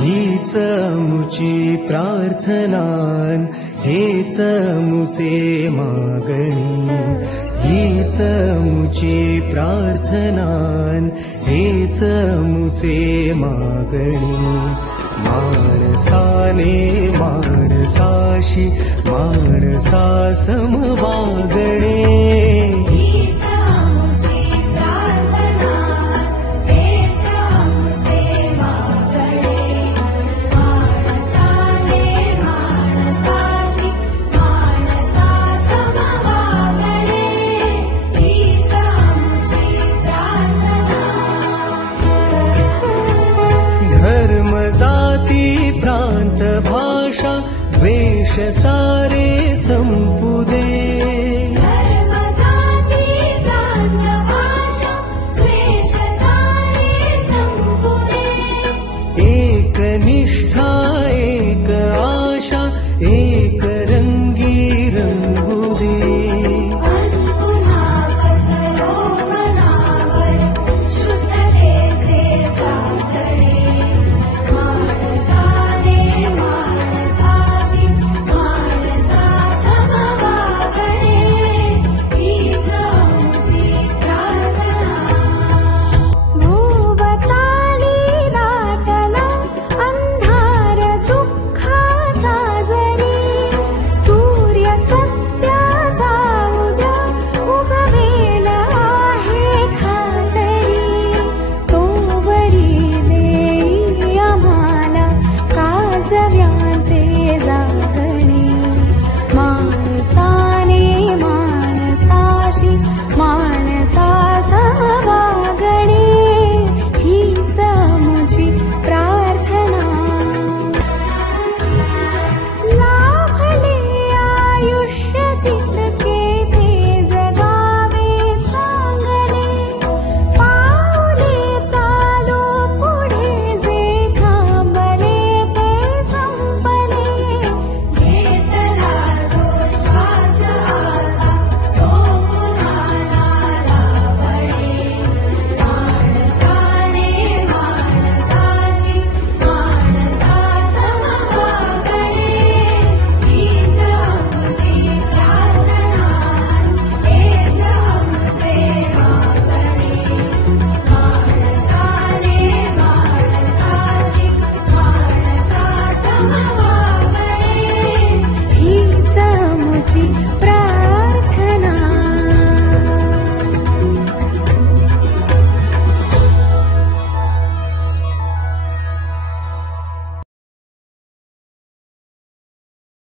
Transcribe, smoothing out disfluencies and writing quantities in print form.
हीच मुची प्रार्थनान हेच मुचे मागणी हीच मुची प्रार्थनान हेच मुचे मागणी माणसाने माणसाशी माणसा सम वागणे धर्म जाती प्रांत भाषा द्वेष सारे संपुदे धर्म जाती प्रांत भाषा द्वेष सारे संपुदे एकनिष्ठ